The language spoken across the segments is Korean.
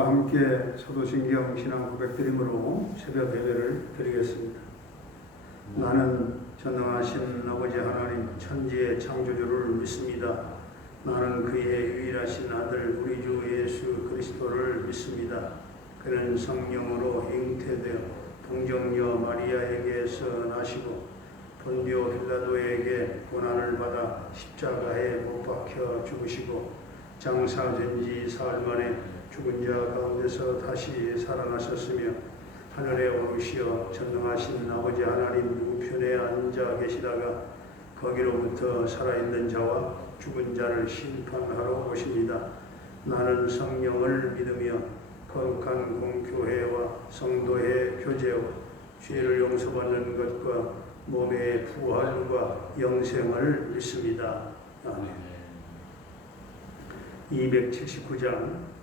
함께 사도신경 신앙 고백드림으로 새벽 예배를 드리겠습니다. 나는 전능하신 아버지 하나님 천지의 창조주를 믿습니다. 나는 그의 유일하신 아들 우리 주 예수 그리스도를 믿습니다. 그는 성령으로 잉태되어 동정녀 마리아에게서 나시고 본디오 빌라도에게 고난을 받아 십자가에 못 박혀 죽으시고 장사된 지 사흘 만에 죽은 자 가운데서 다시 살아나셨으며 하늘에 오르시어 전능하신 아버지 하나님 우편에 앉아 계시다가 거기로부터 살아있는 자와 죽은 자를 심판하러 오십니다. 나는 성령을 믿으며 거룩한 공교회와 성도의 교제와 죄를 용서받는 것과 몸의 부활과 영생을 믿습니다. 아멘. 279장입니다.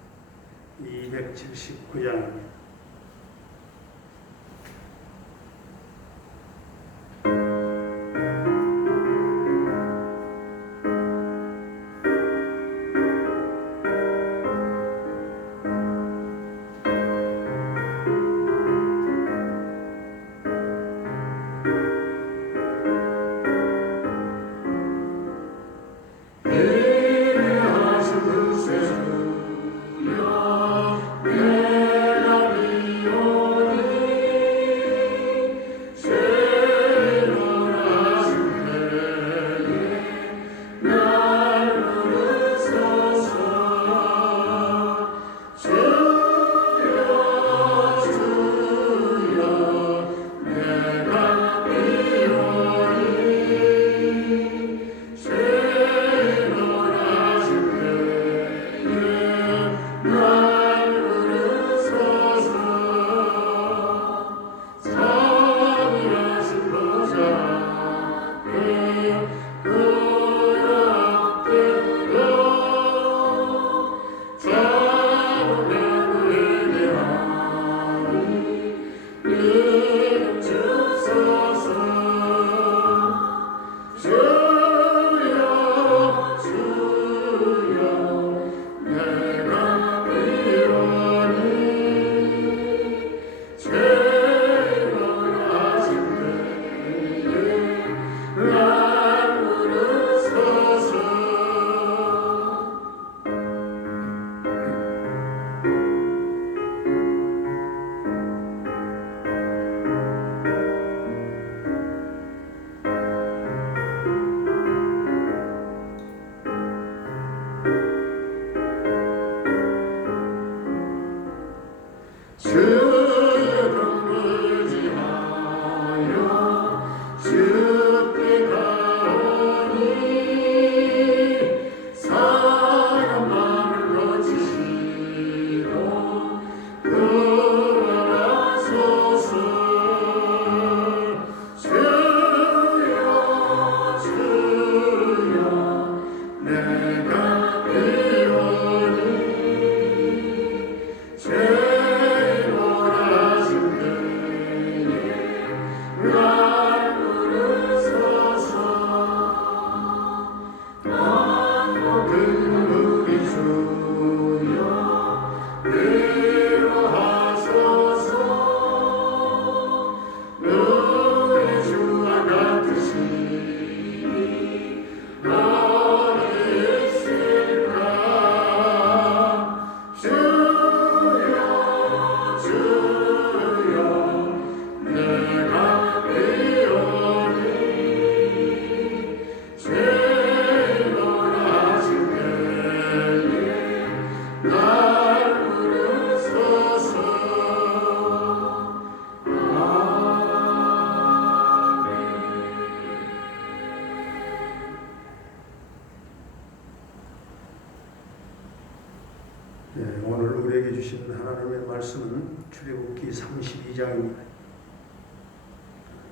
오늘 우리에게 주신 하나님의 말씀은 출애굽기 32장입니다.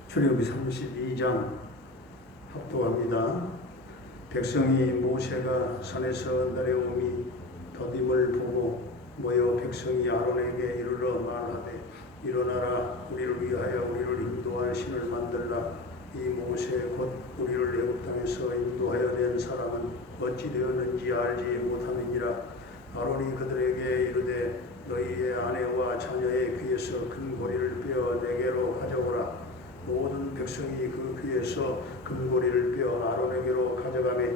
출애굽기 32장 합독합니다. 백성이 모세가 산에서 내려오니 더딤을 보고 모여 백성이 아론에게 이르러 말하되 일어나라 우리를 위하여 우리를 인도할 신을 만들라. 이 모세 곧 우리를 애굽 땅에서 인도하여 낸 사람은 어찌 되었는지 알지 못함이니라. 아론이 그들에게 이르되 너희의 아내와 자녀의 귀에서 금고리를 빼어 내게로 가져오라. 모든 백성이 그 귀에서 금고리를 빼어 아론에게로 가져가매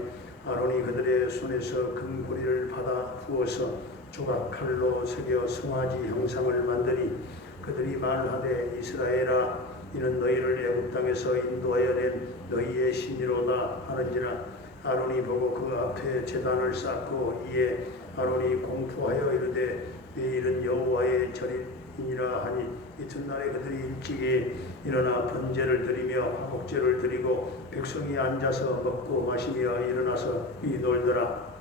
아론이 그들의 손에서 금고리를 받아 부어서 조각 칼로 새겨 송아지 형상을 만드니 그들이 말하되 이스라엘아 이는 너희를 애굽 땅에서 인도하여 낸 너희의 신이로다 하는지라. 아론이 보고 그 앞에 제단을 쌓고 이에 아론이 공포하여 이르되 내일은 여호와의 절이니라 하니 이튿날에 그들이 일찍이 일어나 번제를 드리며 화목제를 드리고 백성이 앉아서 먹고 마시며 일어나서 이놀더라.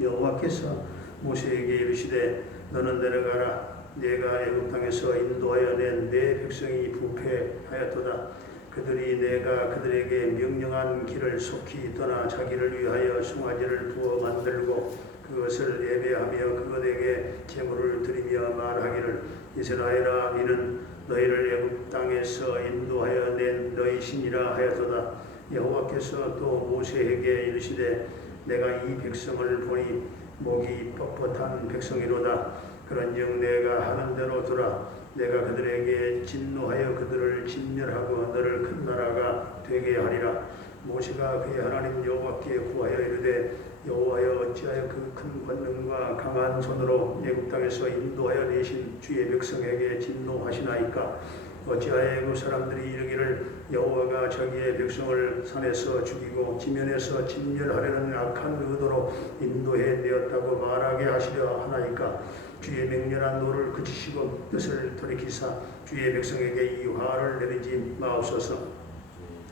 여호와께서 모세에게 이르시되 너는 내려가라. 내가 애굽 땅에서 인도하여 낸 내 백성이 부패하였도다. 그들이 내가 그들에게 명령한 길을 속히 떠나 자기를 위하여 송아지를 부어 만들고 그것을 예배하며 그것에게 제물을 드리며 말하기를 이스라엘아 이는 너희를 애굽 땅에서 인도하여 낸 너희 신이라 하였도다. 여호와께서 또 모세에게 이르시되 내가 이 백성을 보니 목이 뻣뻣한 백성이로다. 그런즉 내가 하는 대로 두라. 내가 그들에게 진노하여 그들을 진멸하고 너를 큰 나라가 되게 하리라. 모세가 그의 하나님 여호와께 구하여 이르되 여호와여 어찌하여 그 큰 권능과 강한 손으로 애굽 땅에서 인도하여 내신 주의 백성에게 진노하시나이까. 어찌하여 애굽 사람들이 이르기를 여호와가 자기의 백성을 산에서 죽이고 지면에서 진멸하려는 악한 의도로 인도해 내었다고 말하게 하시려 하나이까. 주의 맹렬한 노를 그치시고 뜻을 돌이키사 주의 백성에게 이 화를 내리지 마옵소서.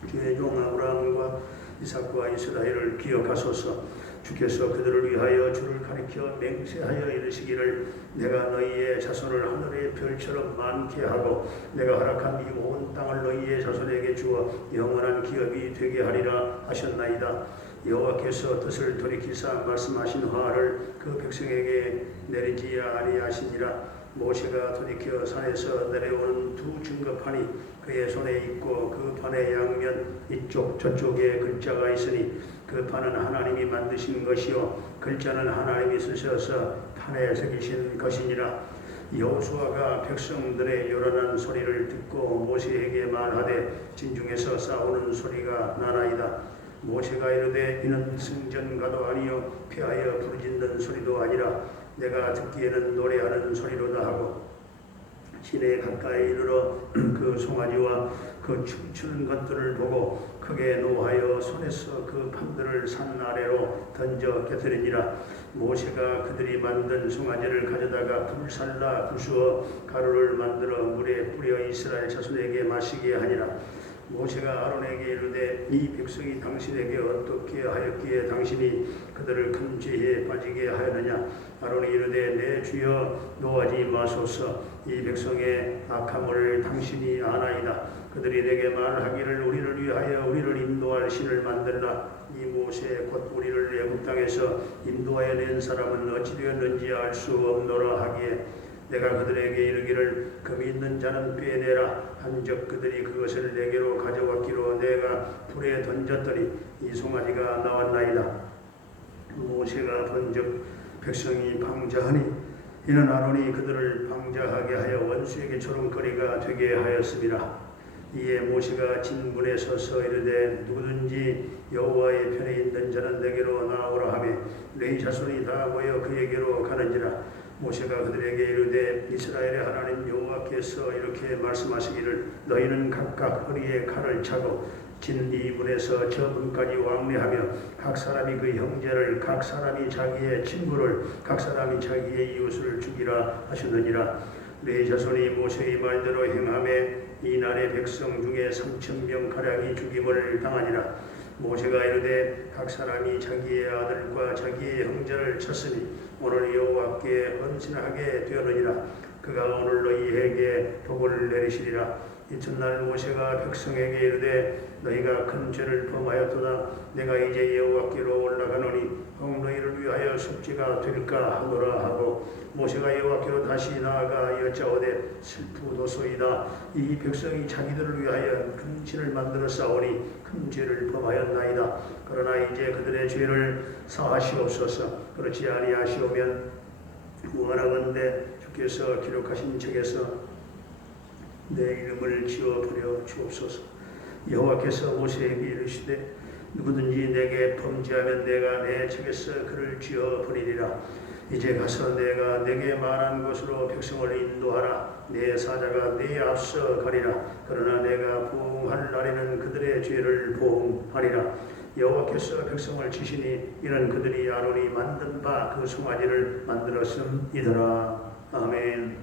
주의 종 아브라함과 이삭과 이스라엘을 기억하소서. 주께서 그들을 위하여 주를 가리켜 맹세하여 이르시기를 내가 너희의 자손을 하늘의 별처럼 많게 하고 내가 허락한 이 온 땅을 너희의 자손에게 주어 영원한 기업이 되게 하리라 하셨나이다. 여호와께서 뜻을 돌이키사 말씀하신 화를 그 백성에게 내리지 아니하시니라. 모세가 돌이켜 산에서 내려오는 두 증거판이 그의 손에 있고 그 판의 양면 이쪽 저쪽에 글자가 있으니 그 판은 하나님이 만드신 것이요 글자는 하나님이 쓰셔서 판에 새기신 것이니라. 여호수아가 백성들의 요란한 소리를 듣고 모세에게 말하되 진중에서 싸우는 소리가 나나이다. 모세가 이르되 이는 승전가도 아니요 피하여 부르짖는 소리도 아니라 내가 듣기에는 노래하는 소리로다 하고 시내에 가까이 이르러 그 송아지와 그 춤추는 것들을 보고 크게 노하여 손에서 그 판들을 산 아래로 던져 깨뜨리니라. 모세가 그들이 만든 송아지를 가져다가 불살라 부수어 가루를 만들어 물에 뿌려 이스라엘 자손에게 마시게 하니라. 모세가 아론에게 이르되 이 백성이 당신에게 어떻게 하였기에 당신이 그들을 큰 죄에 빠지게 하였느냐. 아론이 이르되 내 주여 노하지 마소서. 이 백성의 악함을 당신이 아나이다. 그들이 내게 말하기를 우리를 위하여 우리를 인도할 신을 만들라. 이 모세 곧 우리를 애굽 땅에서 인도하여 낸 사람은 어찌 되었는지 알 수 없노라 하기에 내가 그들에게 이르기를 금이 있는 자는 빼내라 한즉 그들이 그것을 내게로 가져왔기로 내가 불에 던졌더니 이 송아지가 나왔나이다. 모세가 본즉 백성이 방자하니 이는 아론이 그들을 방자하게 하여 원수에게 조롱거리가 되게 하였습니다. 이에 모세가 진문에 서서 이르되 누구든지 여호와의 편에 있는 자는 내게로 나오라 하며 네 자손이 다 모여 그에게로 가는지라. 모세가 그들에게 이르되 이스라엘의 하나님 여호와께서 이렇게 말씀하시기를 너희는 각각 허리에 칼을 차고 진 이 문에서 저 문까지 왕래하며 각 사람이 그 형제를 각 사람이 자기의 친구를 각 사람이 자기의 이웃을 죽이라 하셨느니라. 네 자손이 모세의 말대로 행하매 이날의 백성 중에 3,000명 가량이 죽임을 당하니라. 모세가 이르되 각 사람이 자기의 아들과 자기의 형제를 쳤으니 오늘 여호와께 헌신하게 되었느니라. 그가 오늘 너희에게 복을 내리시리라. 이튿날 모세가 백성에게 이르되 너희가 큰 죄를 범하였도다. 내가 이제 여호와께로 올라가노니 혹 너희를 위하여 속죄가 될까 하노라 하고 모세가 여호와께로 다시 나아가 여짜오되 슬프도소이다. 이 백성이 자기들을 위하여 큰 신을 만들어 싸우니 큰 죄를 범하였나이다. 그러나 이제 그들의 죄를 사하시옵소서. 그렇지 아니하시오면 원하건대 주께서 기록하신 책에서 내 이름을 지워버려 주옵소서. 여호와께서 모세에게 이르시되 누구든지 내게 범죄하면 내가 내 책에서 그를 지워버리리라. 이제 가서 내가 내게 말한 곳으로 백성을 인도하라. 내 사자가 네 앞서 가리라. 그러나 내가 부응할 날에는 그들의 죄를 보응하리라. 여호와께서 백성을 치시니 이는 그들이 아론이 만든 바 그 송아지를 만들었음이더라. 아멘.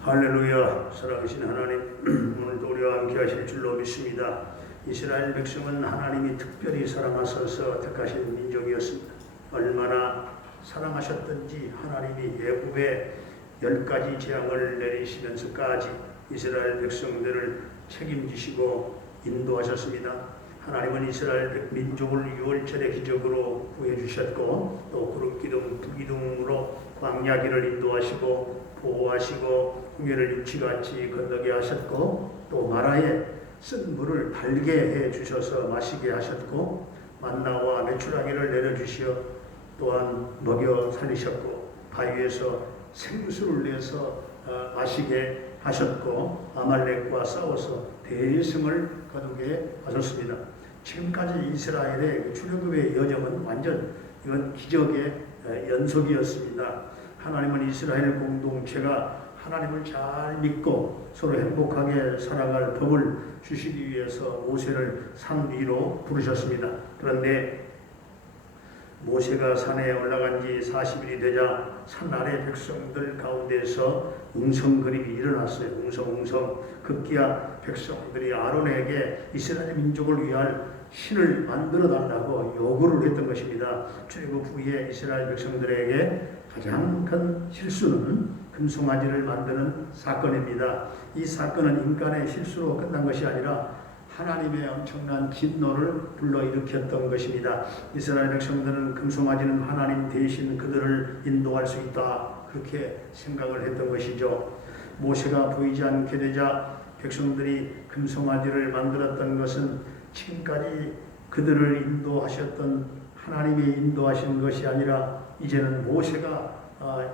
할렐루야. 살아계신 하나님, 오늘도 우리와 함께 하실 줄로 믿습니다. 이스라엘 백성은 하나님이 특별히 사랑하셔서 택하신 민족이었습니다. 얼마나 사랑하셨던지 하나님이 애굽에 10가지 재앙을 내리시면서까지 이스라엘 백성들을 책임지시고 인도하셨습니다. 하나님은 이스라엘 민족을 유월절의 기적으로 구해주셨고 또 구름기둥, 불기둥으로 광야길을 인도하시고 보호하시고 홍해를 육지같이 건너게 하셨고 또 마라에 쓴 물을 달게 해주셔서 마시게 하셨고 만나와 메추라기를 내려주시어 또한 먹여 살리셨고 바위에서 생수를 내서 마시게 하셨고 아말렉과 싸워서 대승을 거두게 하셨습니다. 지금까지 이스라엘의 출애굽의 여정은 완전 이건 기적의 연속이었습니다. 하나님은 이스라엘 공동체가 하나님을 잘 믿고 서로 행복하게 살아갈 법을 주시기 위해서 모세를 산 위로 부르셨습니다. 그런데 모세가 산에 올라간 지 40일이 되자 산 아래 백성들 가운데서 웅성거림이 일어났어요. 웅성웅성. 급기야 백성들이 아론에게 이스라엘 민족을 위할 신을 만들어 달라고 요구를 했던 것입니다. 출애굽 후에 이스라엘 백성들에게 가장 큰 실수는 금송아지를 만드는 사건입니다. 이 사건은 인간의 실수로 끝난 것이 아니라 하나님의 엄청난 진노를 불러일으켰던 것입니다. 이스라엘 백성들은 금송아지는 하나님 대신 그들을 인도할 수 있다 그렇게 생각을 했던 것이죠. 모세가 보이지 않게 되자 백성들이 금송아지를 만들었던 것은 지금까지 그들을 인도하셨던 하나님이 인도하신 것이 아니라 이제는 모세가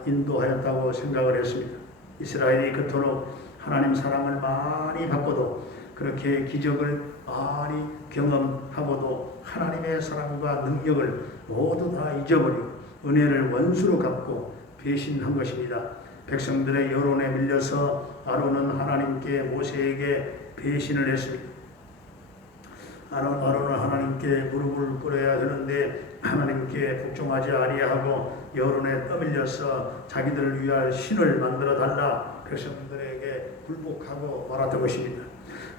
인도하였다고 생각을 했습니다. 이스라엘이 그토록 하나님 사랑을 많이 받고도 그렇게 기적을 많이 경험하고도 하나님의 사랑과 능력을 모두 다 잊어버리고 은혜를 원수로 갚고 배신한 것입니다. 백성들의 여론에 밀려서 아론은 하나님께 모세에게 배신을 했습니다. 아론은 하나님께 무릎을 꿇어야 되는데 하나님께 복종하지 아니하고 여론에 떠밀려서 자기들을 위할 신을 만들어 달라 백성들에게 굴복하고 말았던 것입니다.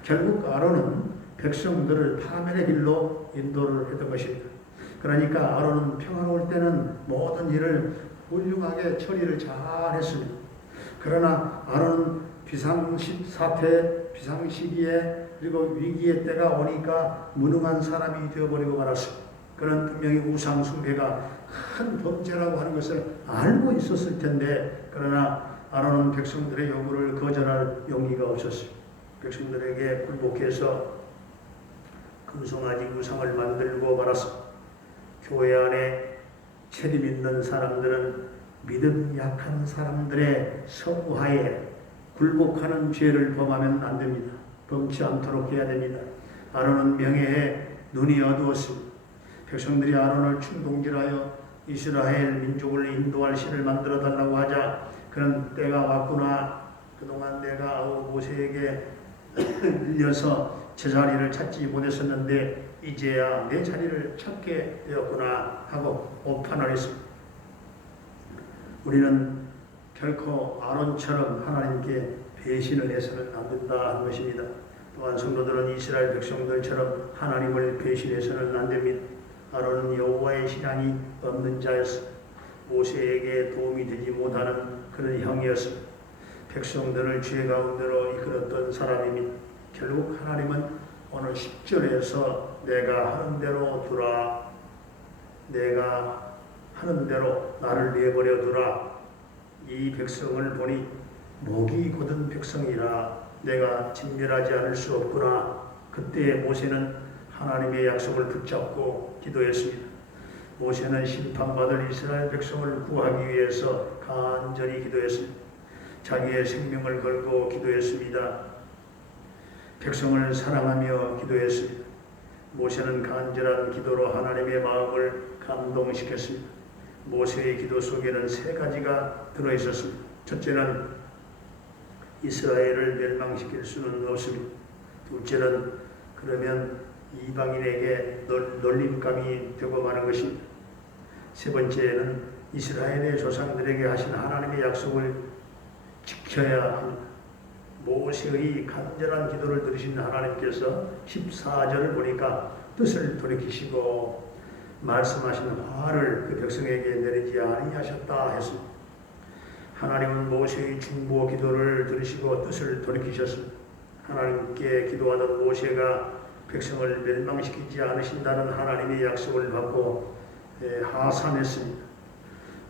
결국 아론은 백성들을 파멸의 길로 인도를 했던 것입니다. 그러니까 아론은 평화로울 때는 모든 일을 훌륭하게 처리를 잘 했습니다. 그러나 아론은 비상사태, 비상시기에 그리고 위기의 때가 오니까 무능한 사람이 되어버리고 말았습니다. 그는 분명히 우상숭배가 큰 범죄라고 하는 것을 알고 있었을 텐데 그러나 아론은 백성들의 요구를 거절할 용기가 없었습니다. 백성들에게 굴복해서 금송아지 우상을 만들고 말았습니다. 교회 안에 체리 믿는 사람들은 믿음 약한 사람들의 성화에 굴복하는 죄를 범하면 안 됩니다. 범치 않도록 해야 됩니다. 아론은 명예에 눈이 어두웠습니다. 백성들이 아론을 충동질하여 이스라엘 민족을 인도할 신을 만들어 달라고 하자 그는 때가 왔구나. 그동안 내가 모세에게 밀려서 제자리를 찾지 못했었는데 이제야 내 자리를 찾게 되었구나 하고 오판을 했습니다. 우리는 결코 아론처럼 하나님께 배신을 해서는 안 된다 하는 것입니다. 또한 성도들은 이스라엘 백성들처럼 하나님을 배신해서는 안 됩니다. 아론은 여호와의 신앙이 없는 자였습니다. 모세에게 도움이 되지 못하는 그런 형이었습니다. 백성들을 죄 가운데로 이끌었던 사람입니다. 결국 하나님은 오늘 10절에서 내가 하는 대로 두라. 내가 하는 대로 나를 내버려 두라. 이 백성을 보니 목이 곧은 백성이라 내가 진멸하지 않을 수 없구나. 그때 모세는 하나님의 약속을 붙잡고 기도했습니다. 모세는 심판받을 이스라엘 백성을 구하기 위해서 간절히 기도했습니다. 자기의 생명을 걸고 기도했습니다. 백성을 사랑하며 기도했습니다. 모세는 간절한 기도로 하나님의 마음을 감동시켰습니다. 모세의 기도 속에는 세 가지가 들어있었습니다. 첫째는 이스라엘을 멸망시킬 수는 없습니다. 둘째는 그러면 이방인에게 놀림감이 되고 마는 것입니다. 세 번째는 이스라엘의 조상들에게 하신 하나님의 약속을 지켜야 합니다. 모세의 간절한 기도를 들으신 하나님께서 14절을 보니까 뜻을 돌이키시고 말씀하신 화를 그 백성에게 내리지 아니하셨다 했습니다. 하나님은 모세의 중보 기도를 들으시고 뜻을 돌이키셨습니다. 하나님께 기도하던 모세가 백성을 멸망시키지 않으신다는 하나님의 약속을 받고 하산했습니다.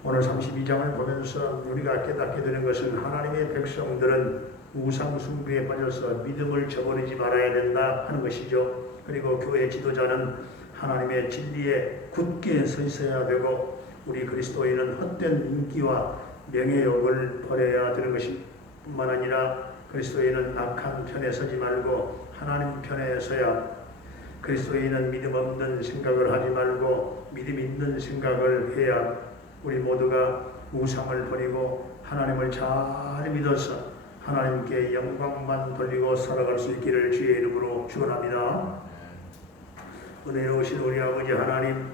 오늘 32장을 보면서 우리가 깨닫게 되는 것은 하나님의 백성들은 우상 숭배에 빠져서 믿음을 저버리지 말아야 된다 하는 것이죠. 그리고 교회 지도자는 하나님의 진리에 굳게 서 있어야 되고 우리 그리스도인은 헛된 인기와 명예욕을 버려야 되는 것입니다. 뿐만 아니라 그리스도인은 악한 편에 서지 말고 하나님 편에 서야, 그리스도인은 믿음 없는 생각을 하지 말고 믿음 있는 생각을 해야 우리 모두가 우상을 버리고 하나님을 잘 믿어서 하나님께 영광만 돌리고 살아갈 수 있기를 주의 이름으로 축원합니다. 은혜로우신 우리 아버지 하나님,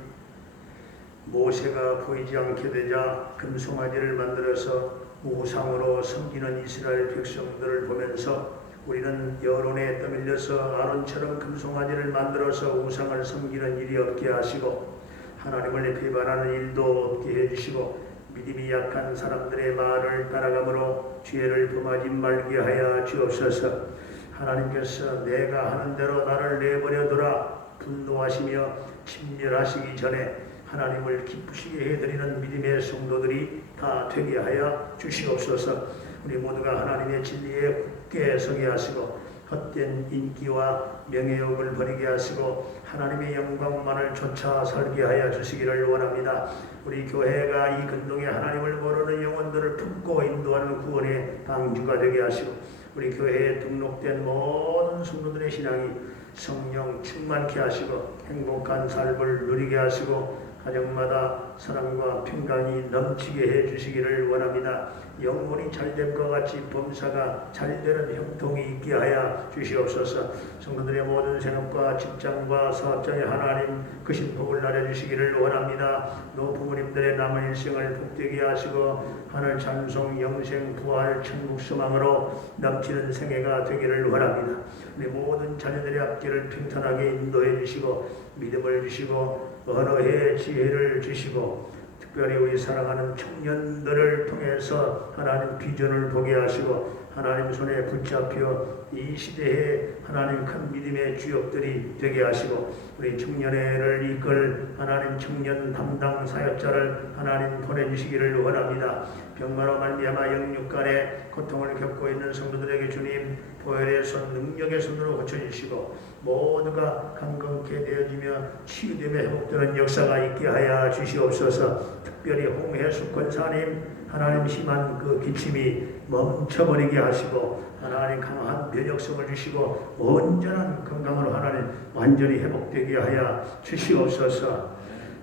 모세가 보이지 않게 되자 금송아지를 만들어서 우상으로 섬기는 이스라엘 백성들을 보면서 우리는 여론에 떠밀려서 아론처럼 금송아지를 만들어서 우상을 섬기는 일이 없게 하시고 하나님을 배반하는 일도 없게 해주시고 믿음이 약한 사람들의 말을 따라가므로 죄를 범하지 말게 하여 주옵소서. 하나님께서 내가 하는 대로 나를 내버려두라 분노하시며 침멸하시기 전에 하나님을 기쁘시게 해드리는 믿음의 성도들이 다 되게 하여 주시옵소서. 우리 모두가 하나님의 진리에 굳게 서게 하시고 헛된 인기와 명예욕을 버리게 하시고 하나님의 영광만을 쫓아 살게 하여 주시기를 원합니다. 우리 교회가 이 근동에 하나님을 모르는 영혼들을 품고 인도하는 구원의 방주가 되게 하시고 우리 교회에 등록된 모든 성도들의 신앙이 성령 충만케 하시고 행복한 삶을 누리게 하시고 가정마다 사랑과 평강이 넘치게 해 주시기를 원합니다. 영혼이 잘될 것 같이 범사가 잘되는 형통이 있게 하여 주시옵소서. 성도들의 모든 생업과 직장과 사업장에 하나님 그 신복을 나려주시기를 원합니다. 노부모님들의 남은 일생을 복되게 하시고 하늘 찬송 영생 부활 천국 소망으로 넘치는 생애가 되기를 원합니다. 우리 모든 자녀들의 앞길을 평탄하게 인도해 주시고 믿음을 주시고 언어의 지혜를 주시고 특별히 우리 사랑하는 청년들을 통해서 하나님 비전을 보게 하시고 하나님 손에 붙잡혀 이 시대에 하나님 큰 믿음의 주역들이 되게 하시고 우리 청년회를 이끌 하나님 청년 담당 사역자를 하나님 보내주시기를 원합니다. 병마로 말미암아 영육간에 고통을 겪고 있는 성도들에게 주님 보혈의 손 능력의 손으로 고쳐주시고 모두가 강건케 되어지며 치유되며 회복되는 역사가 있게 하여 주시옵소서. 특별히 홍해숙 권사님 하나님 심한 그 기침이 멈춰버리게 하시고 하나님 강한 면역성을 주시고 온전한 건강으로 하나님 완전히 회복되게 하여 주시옵소서.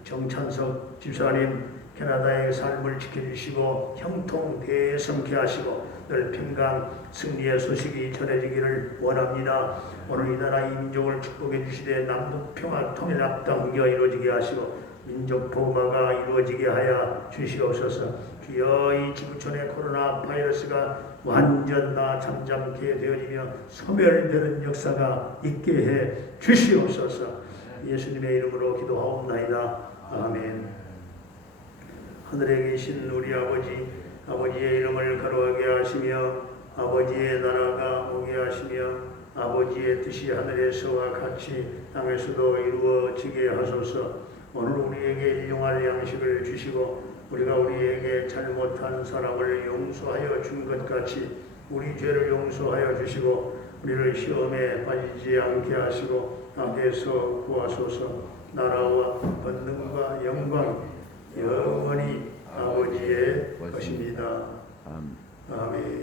정찬석 집사님 캐나다의 삶을 지켜주시고 형통 대성케 하시고 늘 평강 승리의 소식이 전해지기를 원합니다. 오늘 이 나라 이 민족을 축복해 주시되 남북 평화 통일 합당하여 이루어지게 하시고 민족 보호가 이루어지게 하여 주시옵소서. 주여 이 지구촌의 코로나 바이러스가 완전 다 잠잠케 되어지며 소멸되는 역사가 있게 해 주시옵소서. 예수님의 이름으로 기도하옵나이다. 아멘. 하늘에 계신 우리 아버지, 아버지의 이름을 거룩하게 하시며 아버지의 나라가 오게 하시며 아버지의 뜻이 하늘에서와 같이 땅에서도 이루어지게 하소서. 오늘 우리에게 일용할 양식을 주시고 우리가 우리에게 잘못한 사람을 용서하여 준 것 같이 우리 죄를 용서하여 주시고 우리를 시험에 빠지지 않게 하시고 악에서 구하소서. 나라와 권능과 영광이 영원히 아버지의 것입니다. 아멘.